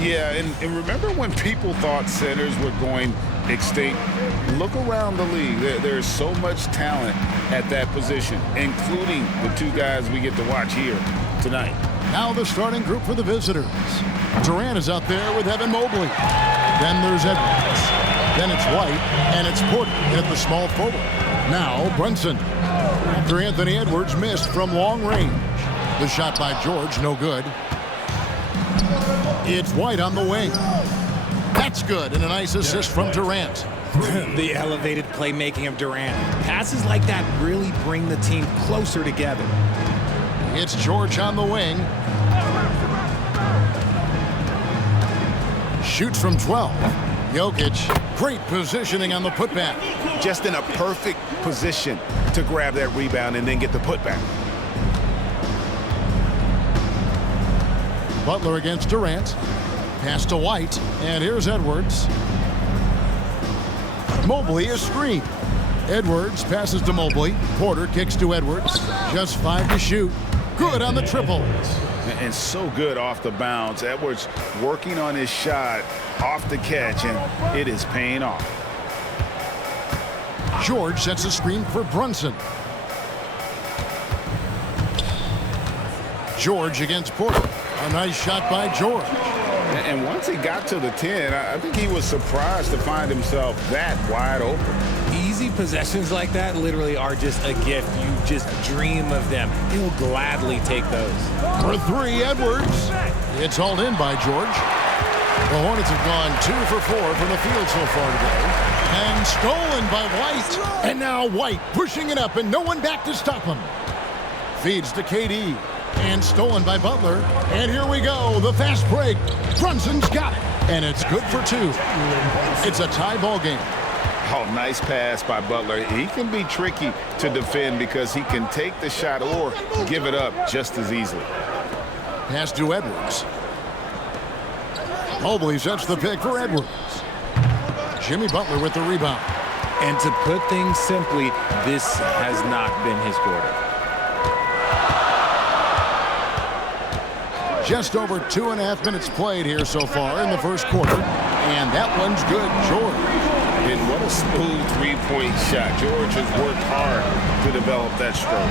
Yeah, and remember when people thought centers were going extinct? Look around the league. There's so much talent at that position, including the two guys we get to watch here tonight. Now the starting group for the visitors. Durant is out there with Evan Mobley. Then there's Edwards. Then it's White, and it's Porter at the small forward. Now Brunson. After Anthony Edwards missed from long range. The shot by George, no good. It's White on the wing. That's good, and a nice assist from Durant. The elevated playmaking of Durant. Passes like that really bring the team closer together. It's George on the wing. Shoots from 12. Jokic, great positioning on the putback. Just in a perfect position to grab that rebound and then get the putback. Butler against Durant. Pass to White, and here's Edwards. Mobley is screened. Edwards passes to Mobley. Porter kicks to Edwards. Just 5 to shoot. Good on the triple. And so good off the bounce. Edwards working on his shot off the catch, and it is paying off. George sets a screen for Brunson. George against Porter. A nice shot by George. And once he got to the 10, I think he was surprised to find himself that wide open. Easy possessions like that literally are just a gift. You just dream of them. He'll gladly take those. For 3, Edwards. It's hauled in by George. The Hornets have gone 2 for 4 from the field so far today. And stolen by White. And now White pushing it up and no one back to stop him. Feeds to KD. And stolen by Butler. And here we go. The fast break. Brunson's got it. And it's good for 2. It's a tie ball game. Oh, nice pass by Butler. He can be tricky to defend because he can take the shot or give it up just as easily. Pass to Edwards. Mobley sets the pick for Edwards. Jimmy Butler with the rebound. And to put things simply, this has not been his quarter. Just over 2.5 minutes played here so far in the first quarter. And that one's good, George. And what a smooth three-point shot. George has worked hard to develop that stroke.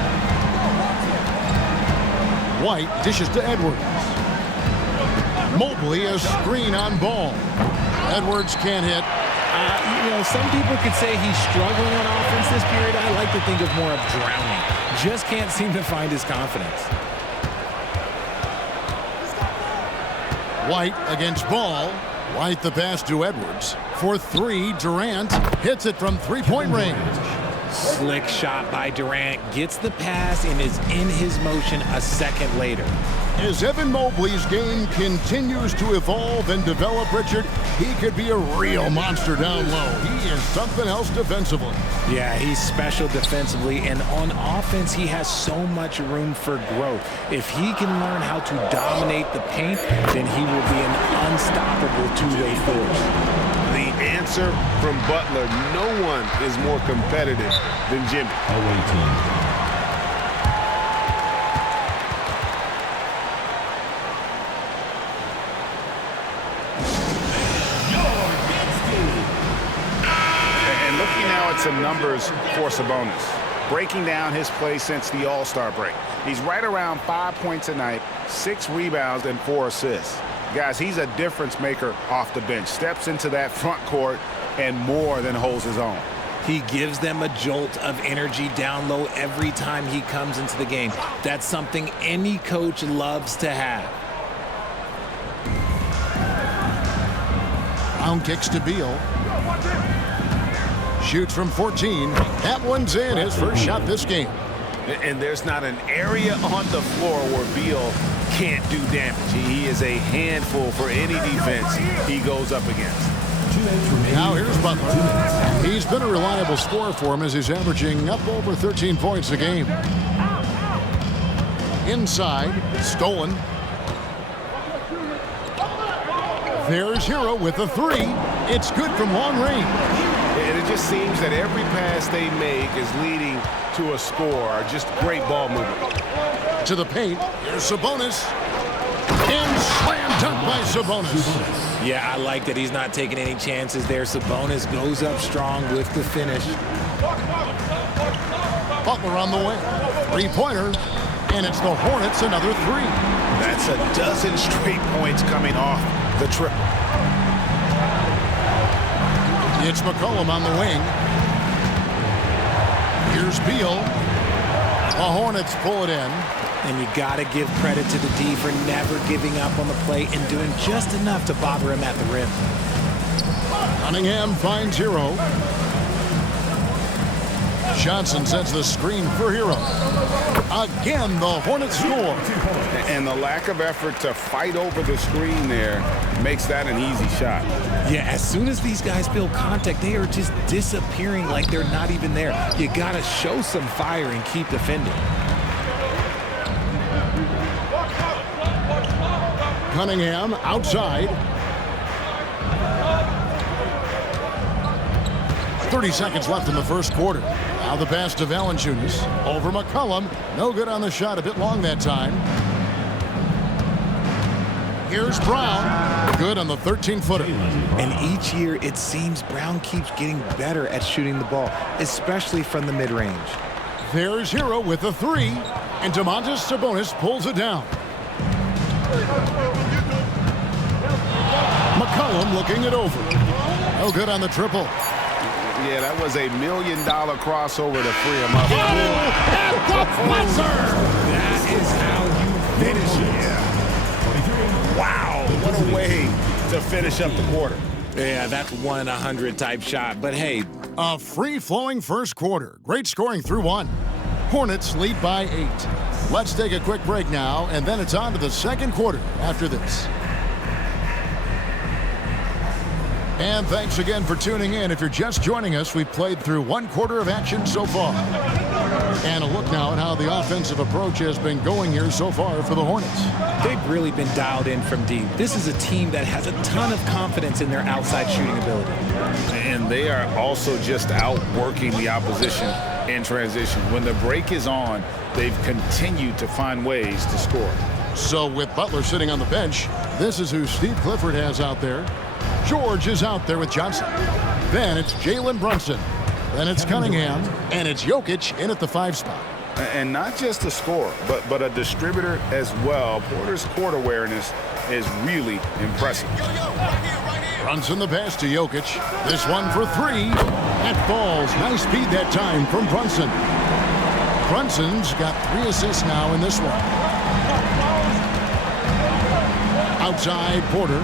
White dishes to Edwards. Mobley a screen on ball. Edwards can't hit. Some people could say he's struggling on offense this period. I like to think of more of drowning. Just can't seem to find his confidence. White against Ball. White the pass to Edwards. For 3, Durant hits it from 3-point range. Slick shot by Durant. Gets the pass and is in his motion a second later. As Evan Mobley's game continues to evolve and develop, Richard, he could be a real monster down low. He is something else defensively. Yeah, he's special defensively, and on offense, he has so much room for growth. If he can learn how to dominate the paint, then he will be an unstoppable two-way force. The answer from Butler, no one is more competitive than Jimmy. Away team. Some numbers for Sabonis. Breaking down his play since the All-Star break. He's right around 5 points a night, 6 rebounds, and 4 assists. Guys, he's a difference maker off the bench. Steps into that front court and more than holds his own. He gives them a jolt of energy down low every time he comes into the game. That's something any coach loves to have. Brown kicks to Beal. Shoots from 14. That one's in. His first shot this game. And there's not an area on the floor where Beal can't do damage. He is a handful for any defense he goes up against. Now here's Butler. He's been a reliable scorer for him as he's averaging up over 13 points a game. Inside, stolen. There's Hero with a 3. It's good from long range. And it just seems that every pass they make is leading to a score. Just great ball movement. To the paint. Here's Sabonis. And slam Dunk by Sabonis. Yeah, I like that he's not taking any chances there. Sabonis goes up strong with the finish. Butler on the wing. Three-pointer. And it's the Hornets, another three. That's a dozen straight points coming off the triple. It's McCollum on the wing. Here's Beal. The Hornets pull it in. And you got to give credit to the D for never giving up on the plate and doing just enough to bother him at the rim. Cunningham finds Hero. Johnson sets the screen for Hero. Again, the Hornets score. And the lack of effort to fight over the screen there makes that an easy shot. Yeah, as soon as these guys feel contact, they are just disappearing like they're not even there. You got to show some fire and keep defending. Cunningham outside. 30 seconds left in the first quarter. Now the pass to Valanciunas. Over McCollum. No good on the shot. A bit long that time. Here's Brown. Good on the 13-footer. And each year, it seems Brown keeps getting better at shooting the ball, especially from the mid-range. There's Hero with a three. And Domantas Sabonis pulls it down. McCollum looking it over. No good on the triple. Yeah, that was $1 million crossover to free him up. At the buzzer! That is how you finish it. Yeah. Wow, what a way to finish up the quarter. Yeah, that's 1 in 100 type shot. But hey, a free-flowing first quarter. Great scoring through one. Hornets lead by 8. Let's take a quick break now, and then it's on to the second quarter after this. And thanks again for tuning in. If you're just joining us, we've played through one quarter of action so far. And a look now at how the offensive approach has been going here so far for the Hornets. They've really been dialed in from deep. This is a team that has a ton of confidence in their outside shooting ability. And they are also just outworking the opposition in transition. When the break is on, they've continued to find ways to score. So with Butler sitting on the bench, this is who Steve Clifford has out there. George is out there with Johnson. Then it's Jalen Brunson. Then it's Cunningham. And it's Jokic in at the 5 spot. And not just a scorer, but a distributor as well. Porter's court awareness is really impressive. Brunson the pass to Jokic. This one for 3. That falls. Nice speed that time from Brunson. Brunson's got 3 assists now in this one. Outside Porter.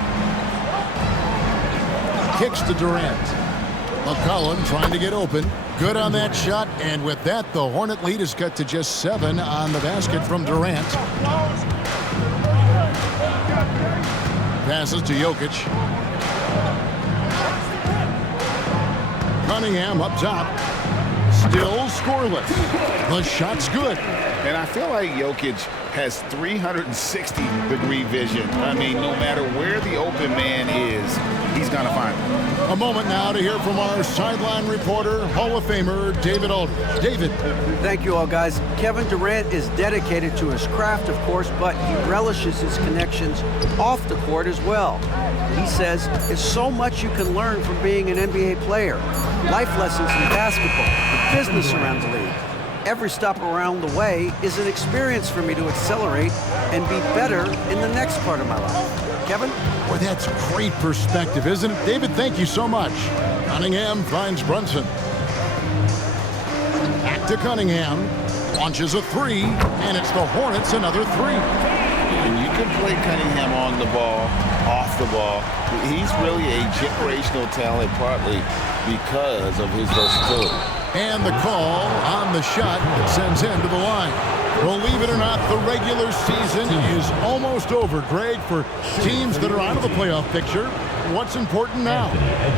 Kicks to Durant. McCollum trying to get open. Good on that shot. And with that, the Hornet lead is cut to just 7 on the basket from Durant. Passes to Jokic. Cunningham up top. Still scoreless. The shot's good. And I feel like Jokic has 360-degree vision. I mean, no matter where the open man is, he's going to find him. A moment now to hear from our sideline reporter, Hall of Famer David Aldridge. David. Thank you all, guys. Kevin Durant is dedicated to his craft, of course, but he relishes his connections off the court as well. He says there's so much you can learn from being an NBA player. Life lessons in basketball, the business around the league. Every stop around the way is an experience for me to accelerate and be better in the next part of my life. Kevin? Boy, that's great perspective, isn't it? David, thank you so much. Cunningham finds Brunson. Back to Cunningham. Launches a 3, and it's the Hornets another 3. And you can play Cunningham on the ball, off the ball. He's really a generational talent, partly because of his versatility. And the call on the shot that sends him to the line. Believe it or not, the regular season is almost over, Greg, for teams that are out of the playoff picture. What's important now?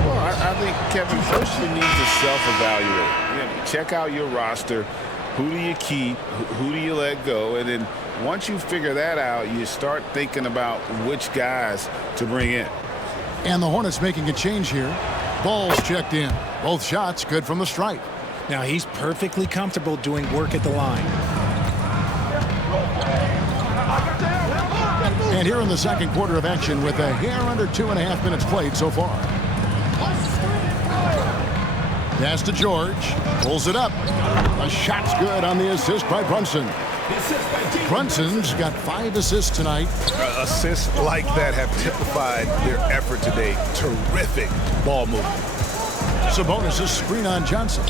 Well, I think, Kevin, first you need to self-evaluate. Check out your roster. Who do you keep? Who do you let go? And then once you figure that out, you start thinking about which guys to bring in. And the Hornets making a change here. Ball's checked in. Both shots good from the stripe. Now he's perfectly comfortable doing work at the line. And here in the second quarter of action with a hair under 2.5 minutes played so far. Pass to George. Pulls it up. A shot's good on the assist by Brunson. Brunson's got 5 assists tonight. Assists like that have typified their effort today. Terrific ball movement. Sabonis' screen on Johnson.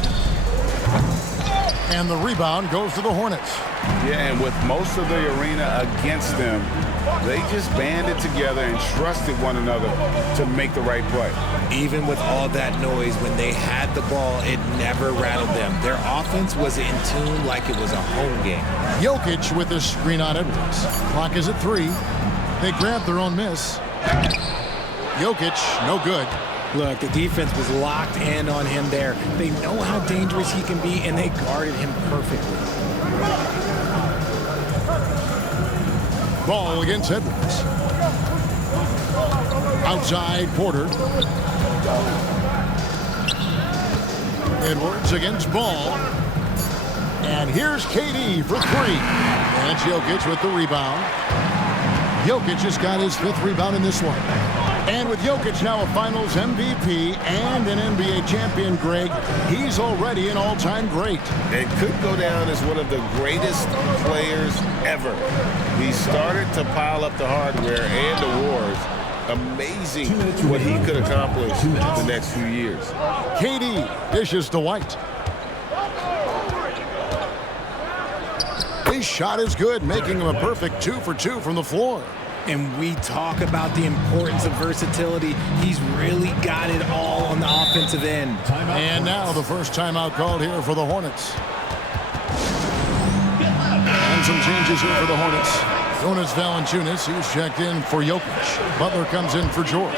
And the rebound goes to the Hornets. Yeah, and with most of the arena against them, they just banded together and trusted one another to make the right play. Even with all that noise, when they had the ball, it never rattled them. Their offense was in tune like it was a home game. Jokic with a screen on Edwards. Clock is at 3. They grab their own miss. Jokic, no good. Look, the defense was locked in on him there. They know how dangerous he can be, and they guarded him perfectly. Ball against Edwards. Outside Porter. Edwards against Ball. And here's KD for 3. And it's Jokic with the rebound. Jokic just got his 5th rebound in this one. And with Jokic now a Finals MVP and an NBA champion, Greg, he's already an all-time great. And could go down as one of the greatest players ever. He started to pile up the hardware and awards. Amazing what he could accomplish the next few years. KD dishes to White. His shot is good, making him a perfect 2 for 2 from the floor. And we talk about the importance of versatility. He's really got it all on the offensive end. And now the first timeout called here for the Hornets. And some changes here for the Hornets. Jonas Valanciunas, he's checked in for Jokic. Butler comes in for George.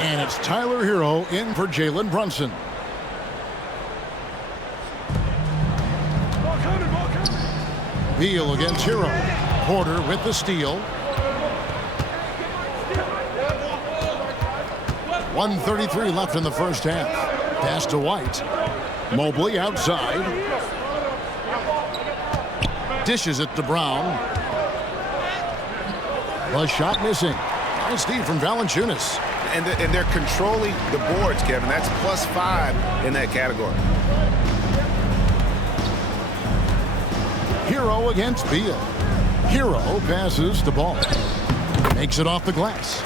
And it's Tyler Hero in for Jalen Brunson. Beal against Hero. Porter with the steal. 1:33 left in the first half. Pass to White. Mobley outside. Dishes it to Brown. A shot missing. Nice steal from Valanciunas. And they're controlling the boards, Kevin. That's +5 in that category. Hero against Beal. Hero passes the ball. Makes it off the glass.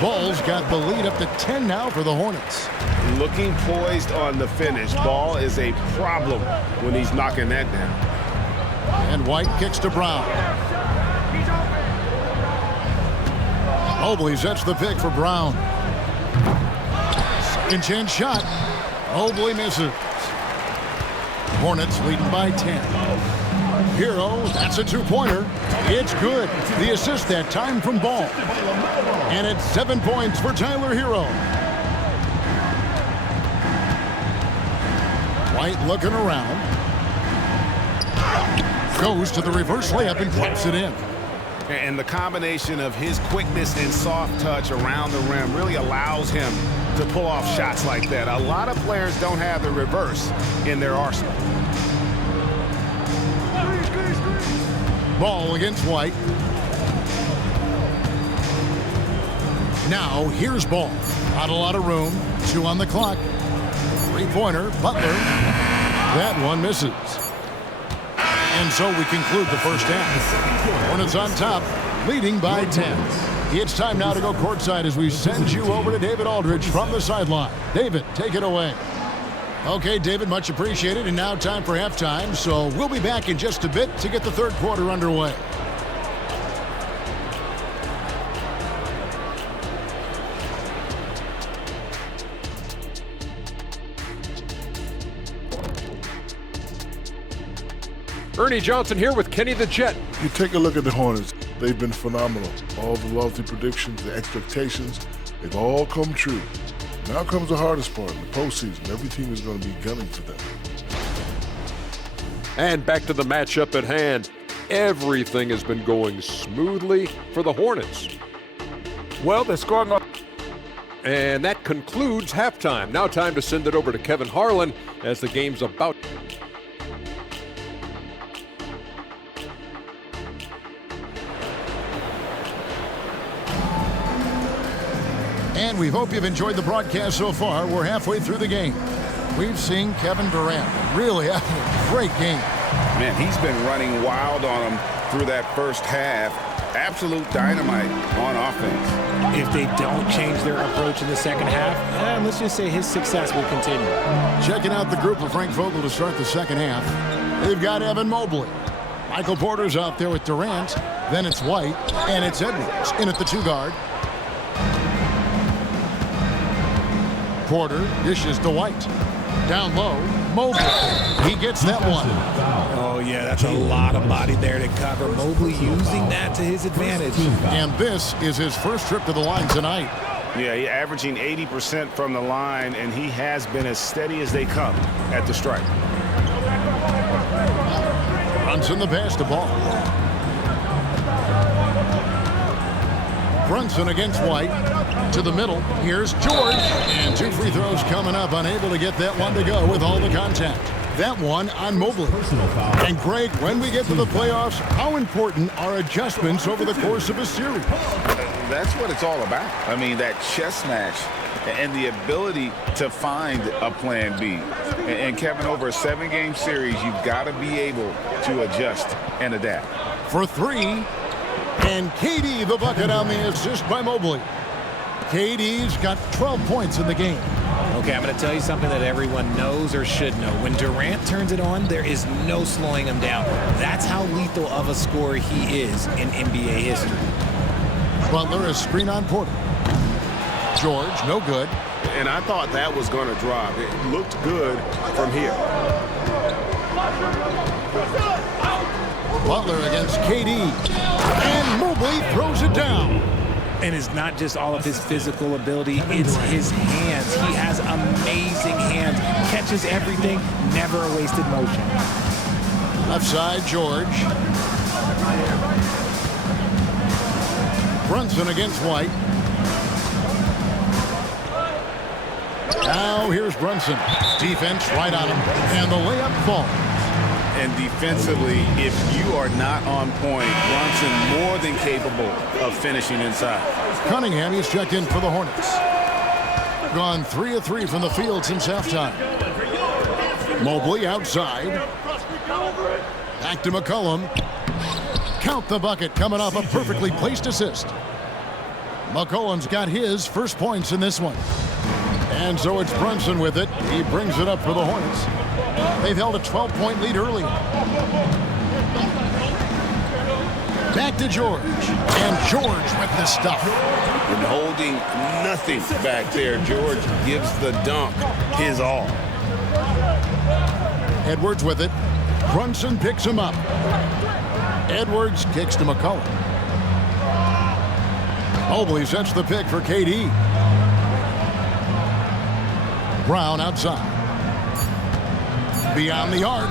Ball's got the lead up to 10 now for the Hornets. Looking poised on the finish. Ball is a problem when he's knocking that down. And White kicks to Brown. Mobley sets the pick for Brown. Second chance shot. Mobley misses. Hornets leading by 10. Hero, that's a 2-pointer. It's good. The assist that time from Ball. And it's 7 points for Tyler Hero. White looking around. Goes to the reverse layup and puts it in. And the combination of his quickness and soft touch around the rim really allows him to pull off shots like that. A lot of players don't have the reverse in their arsenal. Ball against White. Now here's Ball. Not a lot of room. 2 on the clock. 3-pointer. Butler. That one misses. And so we conclude the first half. Hornets on top, leading by 10. It's time now to go courtside as we send you over to David Aldridge from the sideline. David, take it away. Okay, David, much appreciated. And now time for halftime. So we'll be back in just a bit to get the third quarter underway. Ernie Johnson here with Kenny the Jet. You take a look at the Hornets. They've been phenomenal. All the lofty predictions, the expectations, they've all come true. Now comes the hardest part, in the postseason. Every team is going to be gunning for them. And back to the matchup at hand. Everything has been going smoothly for the Hornets. Well, they're scoring on. And that concludes halftime. Now time to send it over to Kevin Harlan as the game's about. And we hope you've enjoyed the broadcast so far. We're halfway through the game. We've seen Kevin Durant really having a great game. Man, he's been running wild on them through that first half. Absolute dynamite on offense. If they don't change their approach in the second half, let's just say his success will continue. Checking out the group of Frank Vogel to start the second half. They've got Evan Mobley. Michael Porter's out there with Durant. Then it's White, and it's Edwards in at the 2 guard. Porter dishes to White. Down low, Mobley. He gets that one. Oh, yeah, that's a lot of body there to cover. Mobley using that to his advantage. And this is his first trip to the line tonight. Yeah, he's averaging 80% from the line, and he has been as steady as they come at the stripe. Brunson the pass to Ball. Brunson against White. To the middle. Here's George. And 2 free throws coming up. Unable to get that one to go with all the contact. That one on Mobley. And Greg, when we get to the playoffs, how important are adjustments over the course of a series? That's what it's all about. I mean, that chess match and the ability to find a plan B. And Kevin, over a 7-game series, you've got to be able to adjust and adapt. For 3. And KD the bucket on the assist by Mobley. KD's got 12 points in the game. Okay, I'm going to tell you something that everyone knows or should know. When Durant turns it on, there is no slowing him down. That's how lethal of a scorer he is in NBA history. Butler is screen on Porter. George, no good. And I thought that was going to drop. It looked good from here. Butler against KD. And Mobley throws it down. And it's not just all of his physical ability, it's his hands. He has amazing hands. Catches everything, never a wasted motion. Left side, George. Brunson against White. Now here's Brunson. Defense right on him. And the layup falls. And defensively, if you are not on point, Brunson more than capable of finishing inside. Cunningham, he's checked in for the Hornets. Gone 3 of 3 from the field since halftime. Mobley outside. Back to McCollum. Count the bucket coming off a perfectly placed assist. McCollum's got his first points in this one. And so it's Brunson with it. He brings it up for the Hornets. They've held a 12-point lead early. Back to George. And George with the stuff. And holding nothing back there. George gives the dunk his all. Edwards with it. Brunson picks him up. Edwards kicks to McCollum. Mobley sets the pick for KD. Brown outside. Beyond the arc.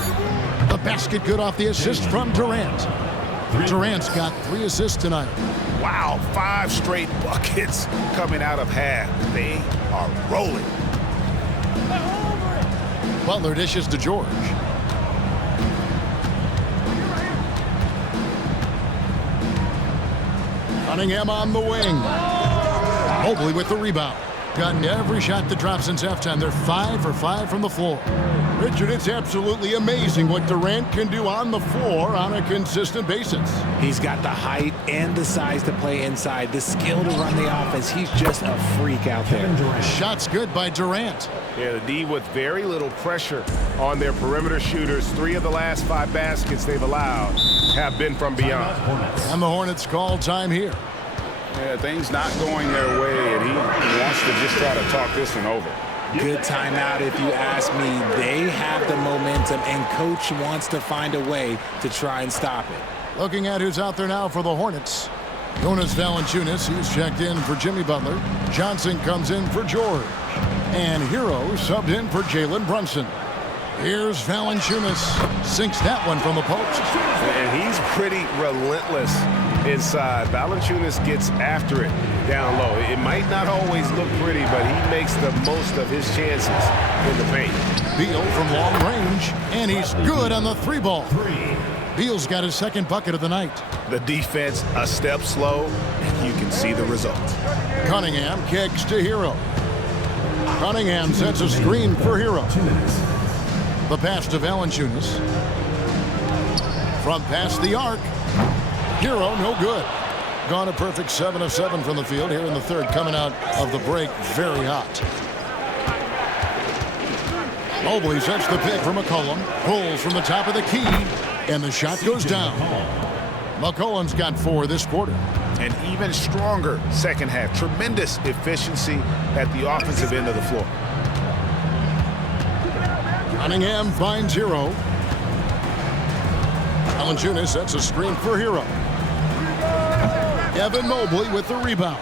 The basket good off the assist from Durant. Durant's got 3 assists tonight. Wow, 5 straight buckets coming out of half. They are rolling. Butler dishes to George. Cunningham on the wing. Mobley with the rebound. Gotten every shot that drops since halftime. They're 5 for 5 from the floor. Richard, it's absolutely amazing what Durant can do on the floor on a consistent basis. He's got the height and the size to play inside, the skill to run the offense. He's just a freak out there. Shots good by Durant. Yeah, the D with very little pressure on their perimeter shooters. 3 of the last 5 baskets they've allowed have been from beyond. And the Hornets call time here. Yeah, things not going their way, and he wants to just try to talk this one over. Good timeout if you ask me. They have the momentum, and coach wants to find a way to try and stop it. Looking at who's out there now for the Hornets. Jonas Valanciunas, he's checked in for Jimmy Butler. Johnson comes in for George. And Hero subbed in for Jalen Brunson. Here's Valanciunas. Sinks that one from the post. And he's pretty relentless inside. Valanciunas gets after it down low. It might not always look pretty, but he makes the most of his chances in the paint. Beal from long range, and he's good on the 3 ball. Beal's got his second bucket of the night. The defense a step slow, and you can see the results. Cunningham kicks to Hero. Cunningham sets a screen for Hero. The pass to Valanciunas. From past the arc. Hero, no good. Gone a perfect 7 of 7 from the field here in the third, coming out of the break very hot. Mobley sets the pick for McCollum. Pulls from the top of the key, and the shot goes down. McCollum's got 4 this quarter. An even stronger second half. Tremendous efficiency at the offensive end of the floor. Cunningham finds Hero. Valanciunas sets a screen for Hero. Evan Mobley with the rebound.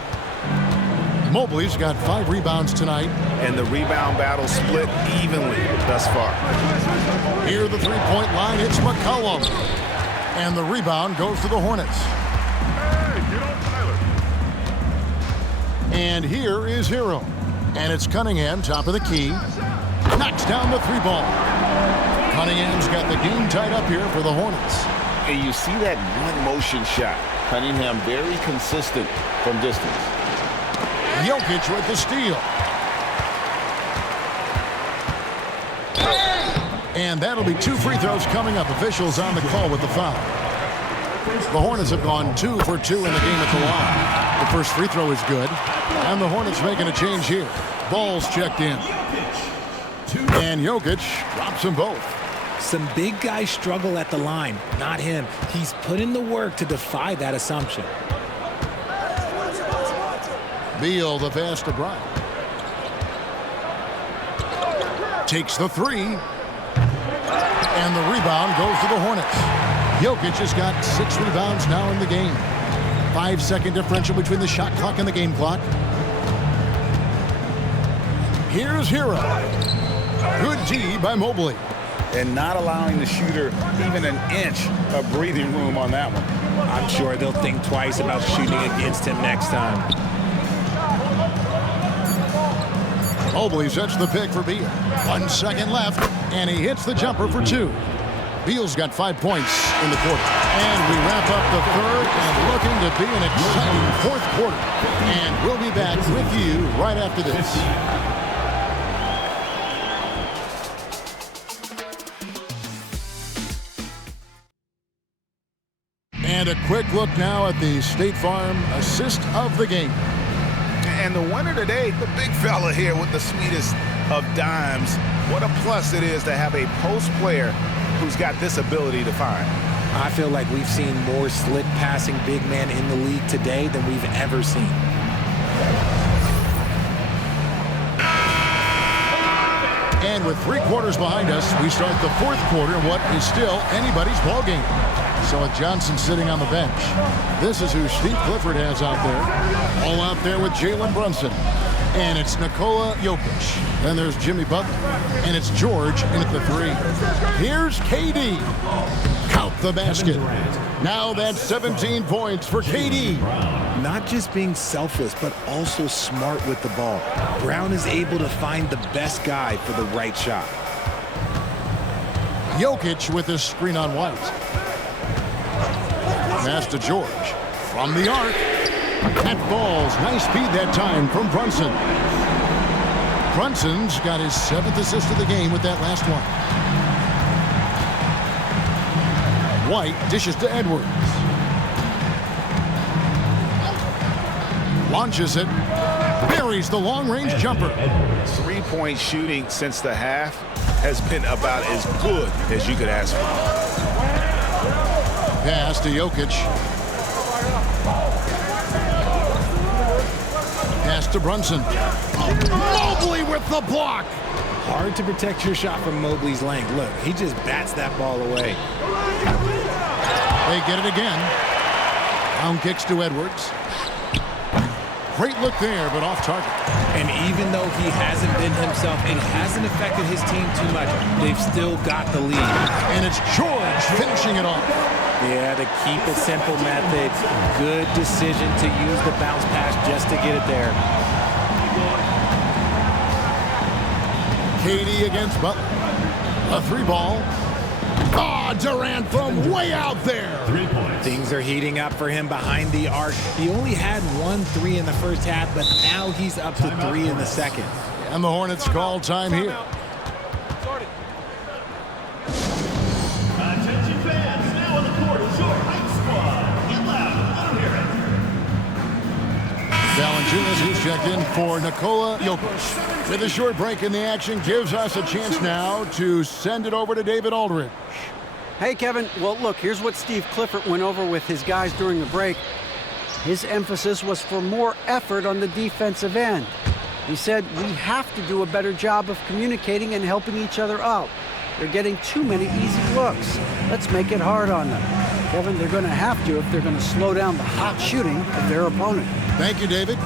Mobley's got 5 rebounds tonight. And the rebound battle split evenly thus far. Here the three-point line, it's McCollum. And the rebound goes to the Hornets. And here is Hero. And it's Cunningham, top of the key. Knocks down the 3-ball. Cunningham's got the game tied up here for the Hornets. And you see that one-motion shot. Cunningham very consistent from distance. Jokic with the steal. And that'll be 2 free throws coming up. Officials on the call with the foul. The Hornets have gone 2 for 2 in the game at the line. The first free throw is good. And the Hornets making a change here. Ball's checked in. And Jokic drops them both. Some big guys struggle at the line, not him. He's put in the work to defy that assumption. Beal, the pass to Bryant. Takes the 3. And the rebound goes to the Hornets. Jokic has got 6 rebounds now in the game. 5-second differential between the shot clock and the game clock. Here's Hero. Good D by Mobley. And not allowing the shooter even an inch of breathing room on that one. I'm sure they'll think twice about shooting against him next time. Mobley sets the pick for Beal. 1 second left, and he hits the jumper for 2. Beal's got 5 points in the quarter. And we wrap up the third and looking to be an exciting fourth quarter. And we'll be back with you right after this. And a quick look now at the State Farm assist of the game. And the winner today, the big fella here with the sweetest of dimes. What a plus it is to have a post player who's got this ability to find. I feel like we've seen more slick passing big men in the league today than we've ever seen. And with 3 quarters behind us, we start the fourth quarter in what is still anybody's ball game. So with Johnson sitting on the bench, this is who Steve Clifford has out there. All out there with Jalen Brunson. And it's Nikola Jokic. Then there's Jimmy Butler. And it's George in at the 3. Here's KD. Count the basket. Now that's 17 points for KD. Not just being selfless, but also smart with the ball. Brown is able to find the best guy for the right shot. Jokic with his screen on White. Pass to George. From the arc. That ball's nice speed that time from Brunson. Brunson's got his 7th assist of the game with that last one. White dishes to Edwards. Launches it. Buries the long-range jumper. 3-point shooting since the half has been about as good as you could ask for. Pass to Jokic. Pass to Brunson. Mobley with the block. Hard to protect your shot from Mobley's length. Look, he just bats that ball away. They get it again. Down kicks to Edwards. Great look there, but off target. And even though he hasn't been himself, it hasn't affected his team too much. They've still got the lead. And it's George finishing it off. Yeah, the keep it simple method. Good decision to use the bounce pass just to get it there. KD against Butler. A 3-ball. Oh, Durant from way out there. 3 points. Things are heating up for him behind the arc. He only had 1 3 in the first half, but now he's up to 3 in the second. And the Hornets call time here. Attention fans, now on the court is your hype squad. Get loud, let 'em hear it. Valanciunas, he's checked in for Nikola Jokic. With a short break in the action, gives us a chance now to send it over to David Aldridge. Hey, Kevin. Well, look, here's what Steve Clifford went over with his guys during the break. His emphasis was for more effort on the defensive end. He said, we have to do a better job of communicating and helping each other out. They're getting too many easy looks. Let's make it hard on them. Kevin, they're going to have to if they're going to slow down the hot shooting of their opponent. Thank you, David.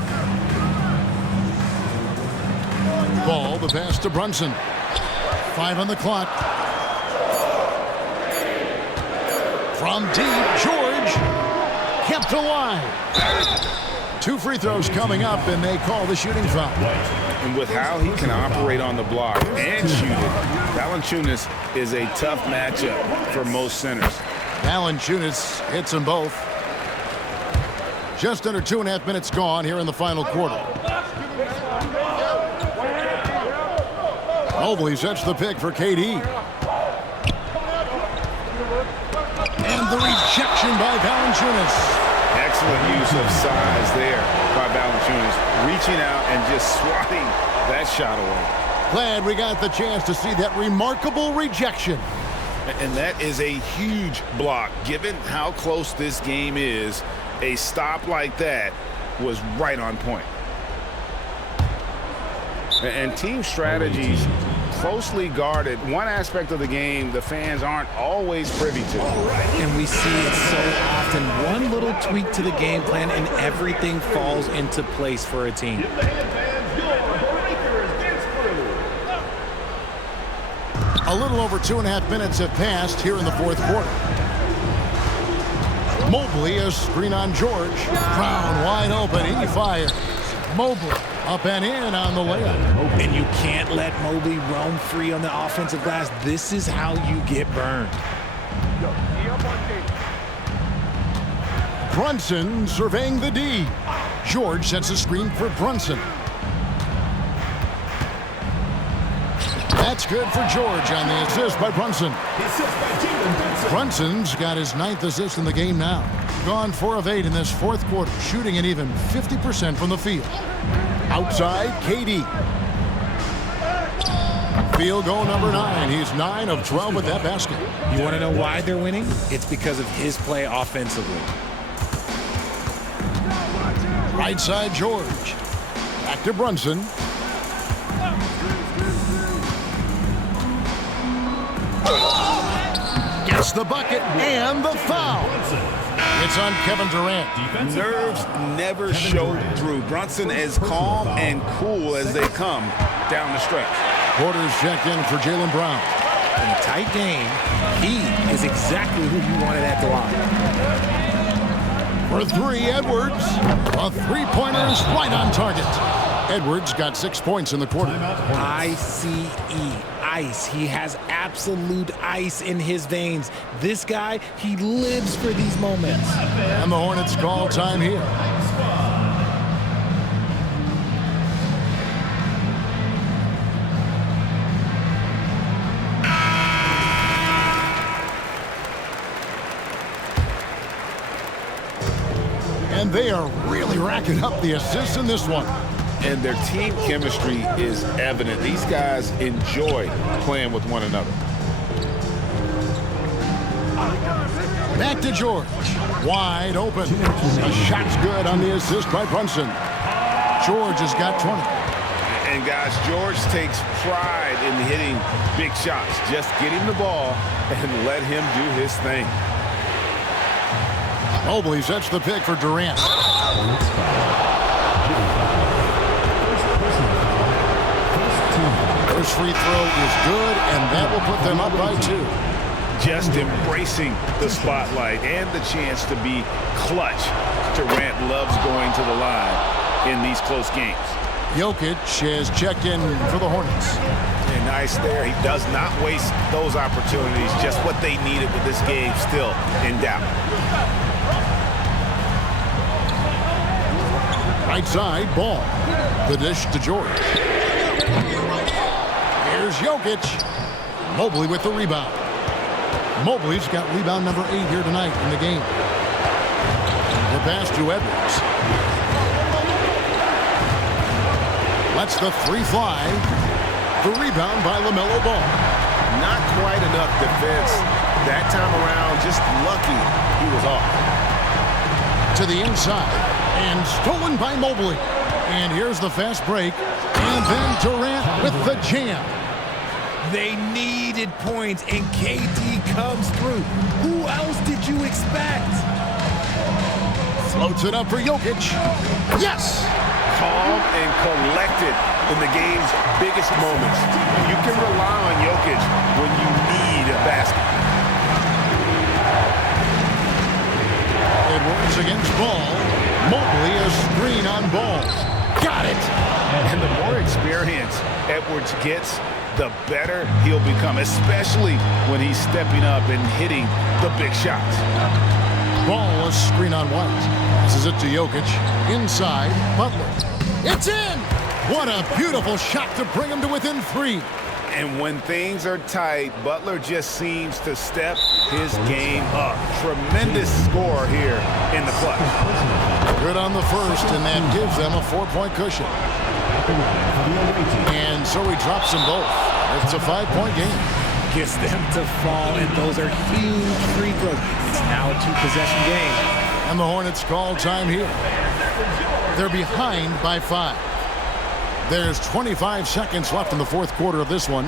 Ball, the pass to Brunson. 5 on the clock. From deep, George kept alive. 2 free throws coming up, and they call the shooting foul. And with how he can operate on the block and shoot it, Valanciunas is a tough matchup for most centers. Valanciunas hits them both. Just under 2.5 minutes gone here in the final quarter. Mobley sets the pick for KD. And the rejection by Valanciunas. Excellent use of size there by Valanciunas, reaching out and just swatting that shot away. Glad we got the chance to see that remarkable rejection. And that is a huge block. Given how close this game is, a stop like that was right on point. And team strategies closely guarded. One aspect of the game the fans aren't always privy to. And we see it so often. One little tweak to the game plan and everything falls into place for a team. A little over 2.5 minutes have passed here in the fourth quarter. Mobley, a screen on George. Brown wide open. He fires. Mobley up and in on the layup. And you can't let Mobley roam free on the offensive glass. This is how you get burned. Brunson surveying the D. George sets a screen for Brunson. That's good for George on the assist by Brunson. Brunson's got his 9th assist in the game now. Gone 4 of 8 in this fourth quarter, shooting an even 50% from the field. Outside, KD. Field goal number 9. He's 9 of 12 with that basket. You want to know why they're winning? It's because of his play offensively. Right side, George. Back to Brunson. Gets the bucket and the foul. It's on Kevin Durant. Nerves never show through. Brunson as calm and cool as they come down the stretch. Porter's checked in for Jaylen Brown. In a tight game, he is exactly who you wanted at the line. For 3, Edwards. A 3-pointer is right on target. Edwards got 6 points in the quarter. ICE, ice. He has absolute ice in his veins. This guy, he lives for these moments. And the Hornets call time here. And they are really racking up the assists in this one. And their team chemistry is evident. These guys enjoy playing with one another. Back to George. Wide open. A shot's good on the assist by Brunson. George has got 20. And guys, George takes pride in hitting big shots. Just get him the ball and let him do his thing. Mobley sets the pick for Durant. First free throw is good, and that will put them up by 2. Just embracing the spotlight and the chance to be clutch. Durant loves going to the line in these close games. Jokic has checked in for the Hornets. And nice there. He does not waste those opportunities. Just what they needed with this game still in doubt. Right side, ball. The dish to George. Here's Jokic. Mobley with the rebound. Mobley's got rebound number 8 here tonight in the game. The pass to Edwards. Lets the three fly. The rebound by LaMelo Ball. Not quite enough defense that time around. Just lucky he was off. To the inside. And stolen by Mobley. And here's the fast break. And then Durant with the jam. They needed points, and KD comes through. Who else did you expect? Floats it up for Jokic. Yes! Calm and collected in the game's biggest moments. You can rely on Jokic when you need a basket. Edwards against Ball. Mobley a screen on Ball. Got it! And the more experience Edwards gets, the better he'll become, especially when he's stepping up and hitting the big shots. Ball a screen on White. Passes it to Jokic. Inside, Butler. It's in! What a beautiful shot to bring him to within 3. And when things are tight, Butler just seems to step his game up. Tremendous score here in the clutch. Good on the first, and that gives them a 4-point cushion. And so he drops them both. It's a 5-point game. Gets them to fall, and those are huge free throws. It's now a 2-possession game. And the Hornets call time here. They're behind by 5. There's 25 seconds left in the fourth quarter of this one.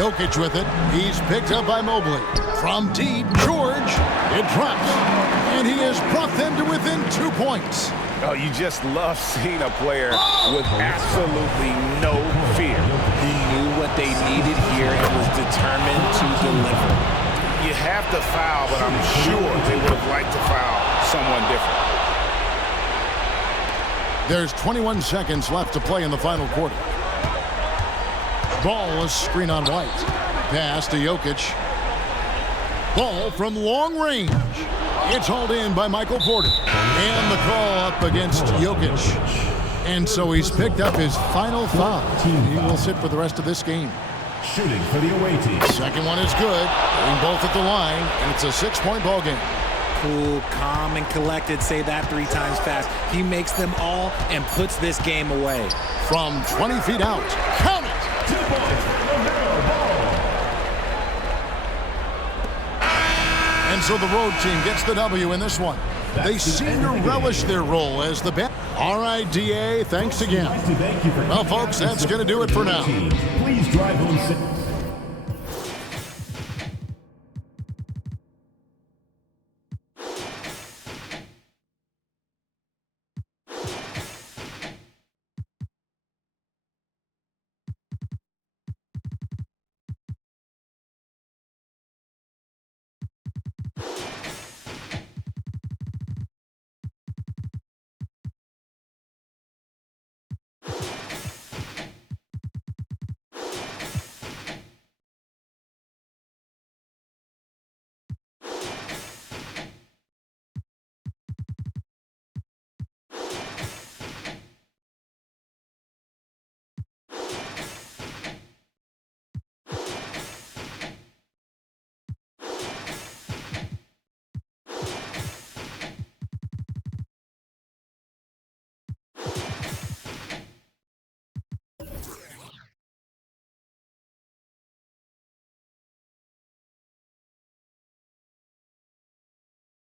Jokic with it. He's picked up by Mobley. From deep, George. It drops. And he has brought them to within 2 points. Oh, you just love seeing a player with absolutely no fear. He knew what they needed here and was determined to deliver. You have to foul, but I'm sure they would have liked to foul someone different. There's 21 seconds left to play in the final quarter. Ball is screen on White. Pass to Jokic. Ball from long range. It's hauled in by Michael Porter. And the call up against Jokic. And so he's picked up his final foul. He will sit for the rest of this game. Shooting for the away team. Second one is good. Getting both at the line. And it's a 6-point ball game. Cool, calm, and collected. Say that 3 times fast. He makes them all and puts this game away. From 20 feet out. Count it! 2 points. And so the road team gets the W in this one. They seem to relish their role as the best. All right, DA, thanks again. Thank you for well, folks, that's going to do it for now. Please drive home.